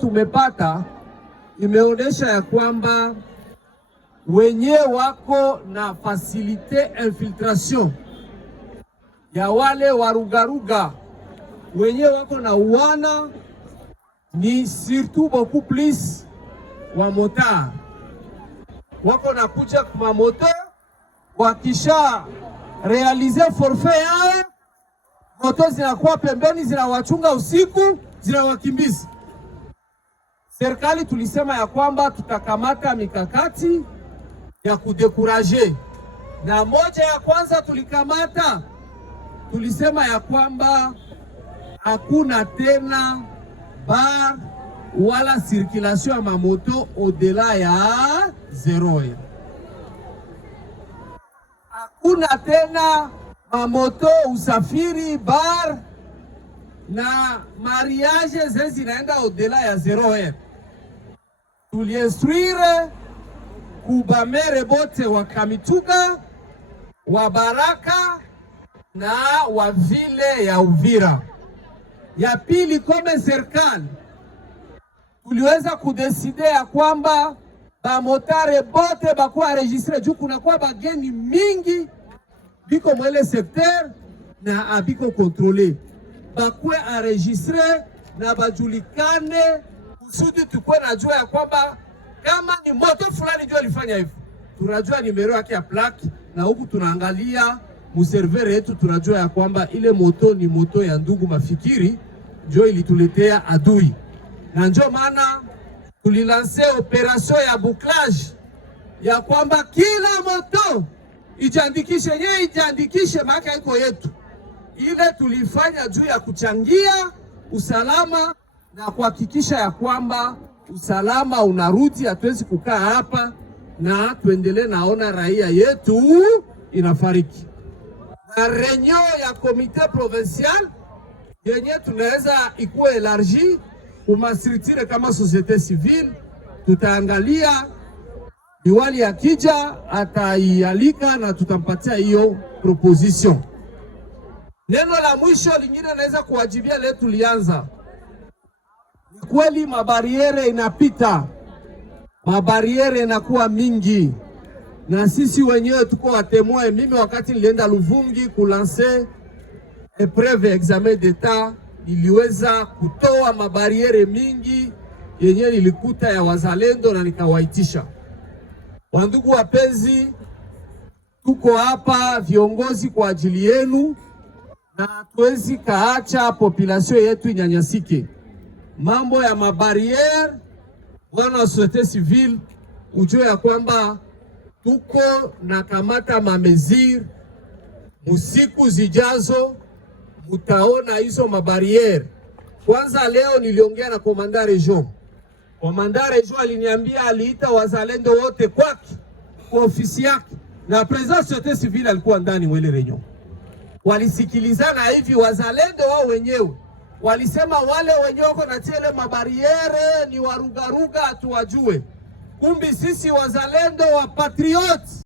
tumepata imeonyesha ya kwamba wenye wako na fasilite infiltration ya wale warugaruga wenye wako na uwana ni surtout beaucoup plus wa motard wako na kuja kwa moto wakisha realize forfait yao, moto zinakuwa pembeni, zinawachunga usiku, zinawakimbiza. Serikali tulisema ya kwamba tutakamata mikakati ya kudekuraje, na moja ya kwanza tulikamata, tulisema ya kwamba hakuna tena bar wala circulation ya mamoto au-delà ya 0 Hakuna tena mamoto usafiri bar na mariage zinaenda au-delà ya 0 Tuliinstruire kubamere bote wa Kamituga, wa Baraka na wa vile ya Uvira. Ya pili, kome serikali tuliweza kudeside ya kwamba bamotare bote bakuwa registre juu kunakuwa bageni mingi biko mwele sekter na abiko kontrole, bakuwe enregistre na bajulikane kusudi tukwe najua ya kwamba kama ni moto fulani ndio alifanya hivyo, tunajua nimero yake ya plaque, na huku tunaangalia muservere yetu tunajua ya kwamba ile moto ni moto ya ndugu Mafikiri ndio ilituletea adui. Na ndio maana tulilanse operation ya bouclage ya kwamba kila moto ijiandikishe, yeye ijiandikishe, maana iko yetu. Ile tulifanya juu ya kuchangia usalama na kuhakikisha ya kwamba usalama unarudi. Hatuwezi kukaa hapa na tuendelee naona raia yetu inafariki. Na reunion ya komite provincial yenye tunaweza ikuwe elargi umasritire kama societe civile, tutaangalia diwali akija ataialika na tutampatia hiyo proposition. Neno la mwisho lingine naweza kuwajibia leo, tulianza ni kweli mabariere inapita, mabariere inakuwa mingi, na sisi wenyewe tuko watemoe. Mimi wakati nilienda Luvungi kulanse epreve examen d'etat niliweza kutoa mabariere mingi yenye nilikuta ya wazalendo na nikawaitisha. Wandugu wapenzi, tuko hapa viongozi kwa ajili yenu, na hatuwezi kaacha population yetu inyanyasike. Mambo ya mabariere, bwana wa societe civile, ujue ya kwamba tuko na kamata mamezir. Musiku zijazo mutaona hizo mabariere. Kwanza leo niliongea na komanda region. Komanda region aliniambia aliita wazalendo wote kwake kwa ofisi yake, na president societe civile alikuwa ndani mwele region. Walisikilizana hivi, wazalendo wao wenyewe walisema wale wenyewe wako na tele mabariere ni warugaruga, tuwajue. Kumbi sisi wazalendo wa patriots